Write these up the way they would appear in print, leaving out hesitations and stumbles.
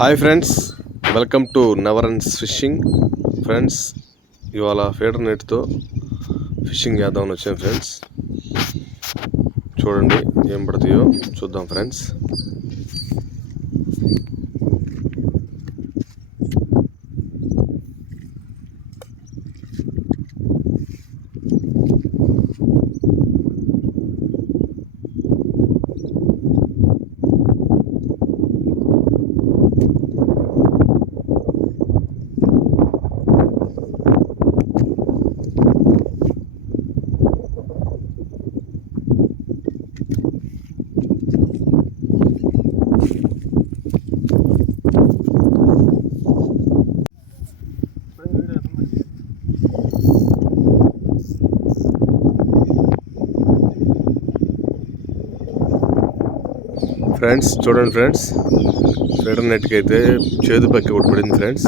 Hi friends, welcome to never ends fishing. Friends, ఇవాళ feeder నెట్తో fishing చేద్దామని వచ్చాను ఫ్రెండ్స్. చూడండి ఏం పడతాయో చూద్దాం ఫ్రెండ్స్. ఫ్రెండ్స్ చూడండి ఫ్రెండ్స్, ఫీడర్ నెట్కి అయితే చేదు పక్కి ఒకటి పడింది ఫ్రెండ్స్.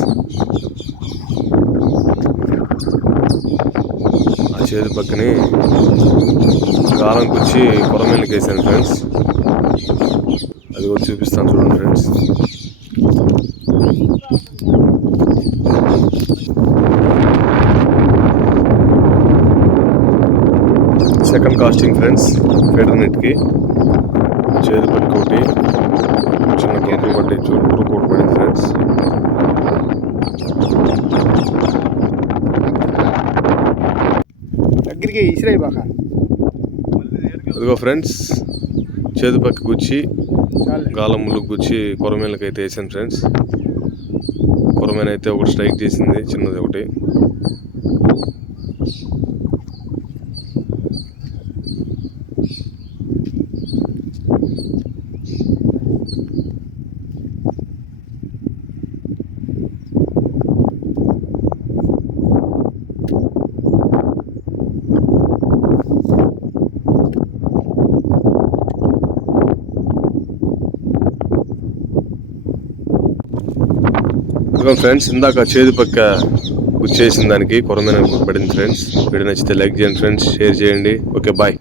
ఆ చేదు పక్కని గాలంకి వచ్చి కొరమేళ్ళకి వేసాను ఫ్రెండ్స్. అది కూడా చూపిస్తాను చూడండి friends. Second casting friends feeder నెట్కి చేదు పక్క ఒకటి చిన్న పురుకు పట్టి పురుకు ఒకటి పడింది ఫ్రెండ్స్. దగ్గరికి ఇసిరాయి బాగా. అదిగో ఫ్రెండ్స్, చేదు పక్క గుచ్చి గాలం ముళ్ళకు గుచ్చి కొరమేళ్ళకి అయితే వేసాను ఫ్రెండ్స్. కొరమేన అయితే ఒకటి స్ట్రైక్ చేసింది, చిన్నది ఒకటి. ఫ్రెండ్స్, ఇందాక చేదు పక్క గుచ్చేసిన దానికి కొరమైన పడింది ఫ్రెండ్స్. వీడియో నచ్చితే లైక్ చేయండి ఫ్రెండ్స్, షేర్ చేయండి. Okay, bye.